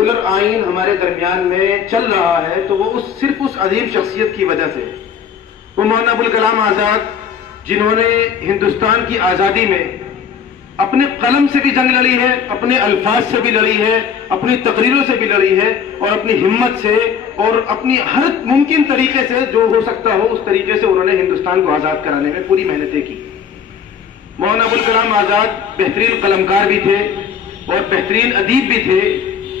Secular آئین ہمارے درمیان میں چل رہا ہے تو وہ صرف اس عظیم شخصیت کی وجہ سے، وہ مولانا ابوالکلام آزاد جنہوں نے ہندوستان کی آزادی میں اپنے قلم سے بھی جنگ لڑی ہے، اپنے الفاظ سے بھی لڑی ہے، اپنی تقریروں سے بھی لڑی ہے، اور اپنی ہمت سے اور اپنی ہر ممکن طریقے سے جو ہو سکتا ہو اس طریقے سے انہوں نے ہندوستان کو آزاد کرانے میں پوری محنتیں کی۔ مولانا ابوالکلام آزاد بہترین قلمکار بھی تھے اور بہترین ادیب بھی تھے،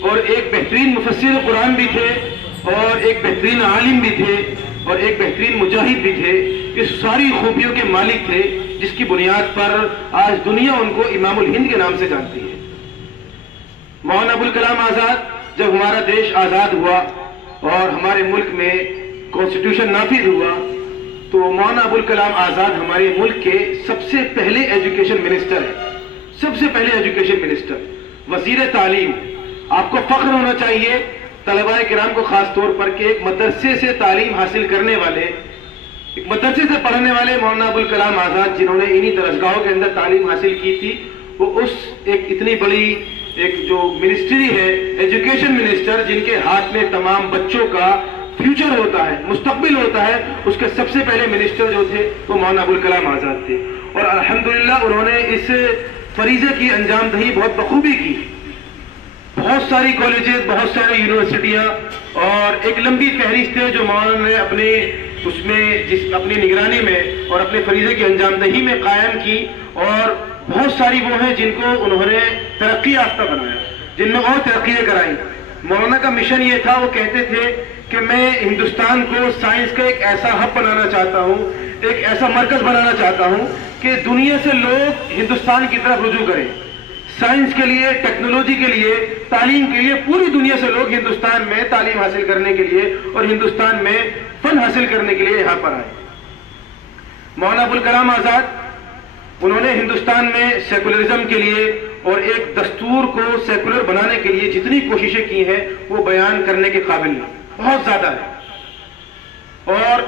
اور ایک بہترین مفسر قرآن بھی تھے، اور ایک بہترین عالم بھی تھے، اور ایک بہترین مجاہد بھی تھے۔ اس ساری خوبیوں کے مالک تھے جس کی بنیاد پر آج دنیا ان کو امام الہند کے نام سے جانتی ہے۔ مولانا ابوالکلام آزاد جب ہمارا دیش آزاد ہوا اور ہمارے ملک میں کانسٹیٹیوشن نافذ ہوا تو مولانا ابوالکلام آزاد ہمارے ملک کے سب سے پہلے ایجوکیشن منسٹر ہیں، سب سے پہلے ایجوکیشن منسٹر، وزیر تعلیم۔ آپ کو فخر ہونا چاہیے طلباء کرام کو خاص طور پر کہ ایک مدرسے سے تعلیم حاصل کرنے والے، ایک مدرسے سے پڑھنے والے مولانا ابوالکلام آزاد جنہوں نے انہی درسگاہوں کے اندر تعلیم حاصل کی تھی، وہ اس ایک اتنی بڑی ایک جو منسٹری ہے ایجوکیشن منسٹر، جن کے ہاتھ میں تمام بچوں کا فیوچر ہوتا ہے، مستقبل ہوتا ہے، اس کے سب سے پہلے منسٹر جو تھے وہ مولانا ابوالکلام آزاد تھے۔ اور الحمدللہ انہوں نے اس فریضے کی انجام دہی بہت بخوبی کی۔ بہت ساری کالجز، بہت ساری یونیورسٹیاں اور ایک لمبی فہرست ہے جو مولانا نے اپنی نگرانی میں اور اپنے فریضے کی انجام دہی میں قائم کی، اور بہت ساری وہ ہیں جن کو انہوں نے ترقی یافتہ بنایا، جن میں اور ترقیاں کرائیں۔ مولانا کا مشن یہ تھا، وہ کہتے تھے کہ میں ہندوستان کو سائنس کا ایک ایسا ہب بنانا چاہتا ہوں، ایک ایسا مرکز بنانا چاہتا ہوں کہ دنیا سے لوگ ہندوستان کی طرف رجوع کریں۔ سائنس کے لیے، ٹیکنالوجی کے لیے، تعلیم کے لیے پوری دنیا سے لوگ ہندوستان میں تعلیم حاصل کرنے کے لیے اور ہندوستان میں فن حاصل کرنے کے لیے یہاں پر آئے۔ مولانا ابوالکلام آزاد انہوں نے ہندوستان میں سیکولرزم کے لیے اور ایک دستور کو سیکولر بنانے کے لیے جتنی کوششیں کی ہیں وہ بیان کرنے کے قابل نہیں، بہت زیادہ ہے۔ اور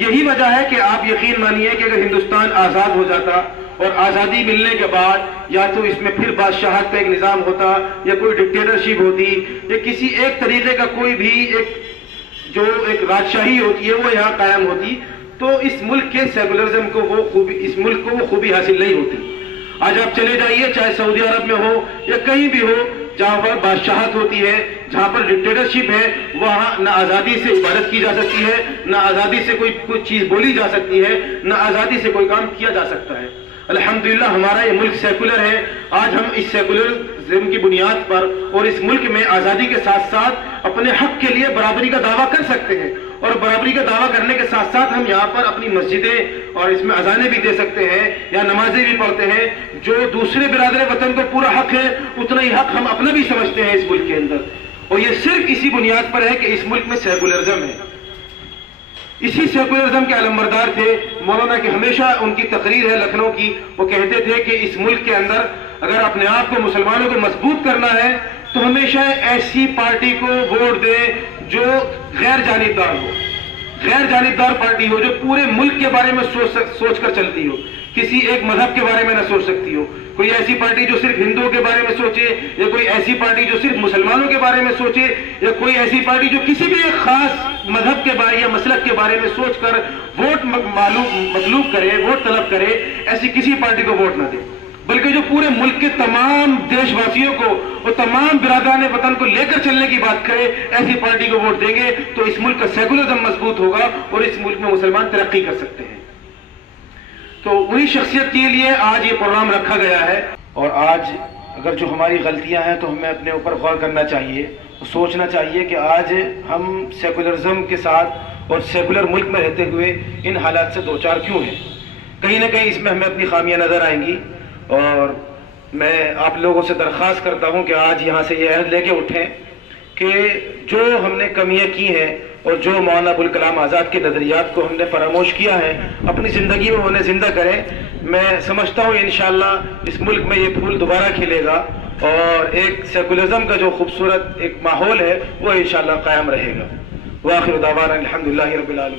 یہی وجہ ہے کہ آپ یقین مانیے کہ اگر ہندوستان آزاد ہو جاتا اور آزادی ملنے کے بعد یا تو اس میں پھر بادشاہت کا ایک نظام ہوتا یا کوئی ڈکٹیٹرشپ ہوتی یا کسی ایک طریقے کا کوئی بھی ایک راجشاہی ہوتی ہے وہ یہاں قائم ہوتی، تو اس ملک کے سیکولرزم کو اس ملک کو وہ خوبی حاصل نہیں ہوتی۔ آج آپ چلے جائیے، چاہے سعودی عرب میں ہو یا کہیں بھی ہو، جہاں پر بادشاہت ہوتی ہے، جہاں پر ڈکٹیٹرشپ ہے، وہاں نہ آزادی سے عبادت کی جا سکتی ہے، نہ آزادی سے کوئی چیز بولی جا سکتی ہے، نہ آزادی سے کوئی کام کیا جا سکتا ہے۔ الحمدللہ ہمارا یہ ملک سیکولر ہے۔ آج ہم اس سیکولرزم کی بنیاد پر اور اس ملک میں آزادی کے ساتھ ساتھ اپنے حق کے لیے برابری کا دعویٰ کر سکتے ہیں، اور برابری کا دعویٰ کرنے کے ساتھ ساتھ ہم یہاں پر اپنی مسجدیں اور اس میں اذانیں بھی دے سکتے ہیں یا نمازیں بھی پڑھتے ہیں۔ جو دوسرے برادر وطن کو پورا حق ہے اتنا ہی حق ہم اپنا بھی سمجھتے ہیں اس ملک کے اندر، اور یہ صرف اسی بنیاد پر ہے کہ اس ملک میں سیکولرزم ہے۔ اسی سیکولرزم کے علمبردار تھے مولانا کی، ہمیشہ ان کی تقریر ہے لکھنؤ کی، وہ کہتے تھے کہ اس ملک کے اندر اگر اپنے آپ کو مسلمانوں کو مضبوط کرنا ہے تو ہمیشہ ایسی پارٹی کو ووٹ دیں جو غیر جانبدار ہو، غیر جانبدار پارٹی ہو جو پورے ملک کے بارے میں سوچ کر چلتی ہو، کسی ایک مذہب کے بارے میں نہ سوچ سکتی ہو، کوئی ایسی پارٹی جو صرف ہندوؤں کے بارے میں سوچے، یا کوئی ایسی پارٹی جو صرف مسلمانوں کے بارے میں سوچے، یا کوئی ایسی پارٹی جو کسی بھی ایک خاص مذہب کے بارے یا مسلک کے بارے میں سوچ کر ووٹ مطلوب کرے، ووٹ طلب کرے، ایسی کسی پارٹی کو ووٹ نہ دے، بلکہ جو پورے ملک کے تمام دیش واسیوں کو اور تمام برادران وطن کو لے کر چلنے کی بات کرے، ایسی پارٹی کو ووٹ دیں گے تو اس ملک کا سیکولرزم مضبوط ہوگا اور اس ملک میں مسلمان ترقی کر سکتے ہیں۔ تو وہی شخصیت کے لیے آج یہ پروگرام رکھا گیا ہے، اور آج اگر جو ہماری غلطیاں ہیں تو ہمیں اپنے اوپر غور کرنا چاہیے، سوچنا چاہیے کہ آج ہم سیکولرزم کے ساتھ اور سیکولر ملک میں رہتے ہوئے ان حالات سے دوچار کیوں ہیں۔ کہیں نہ کہیں اس میں ہمیں اپنی خامیاں نظر آئیں گی، اور میں آپ لوگوں سے درخواست کرتا ہوں کہ آج یہاں سے یہ عہد لے کے اٹھیں کہ جو ہم نے کمیاں کی ہیں اور جو مولانا ابوالکلام آزاد کے نظریات کو ہم نے فراموش کیا ہے اپنی زندگی میں انہیں زندہ کریں۔ میں سمجھتا ہوں انشاءاللہ اس ملک میں یہ پھول دوبارہ کھلے گا اور ایک سیکولرزم کا جو خوبصورت ایک ماحول ہے وہ انشاءاللہ قائم رہے گا۔ وآخر دعوانا الحمدللہ رب العالمین۔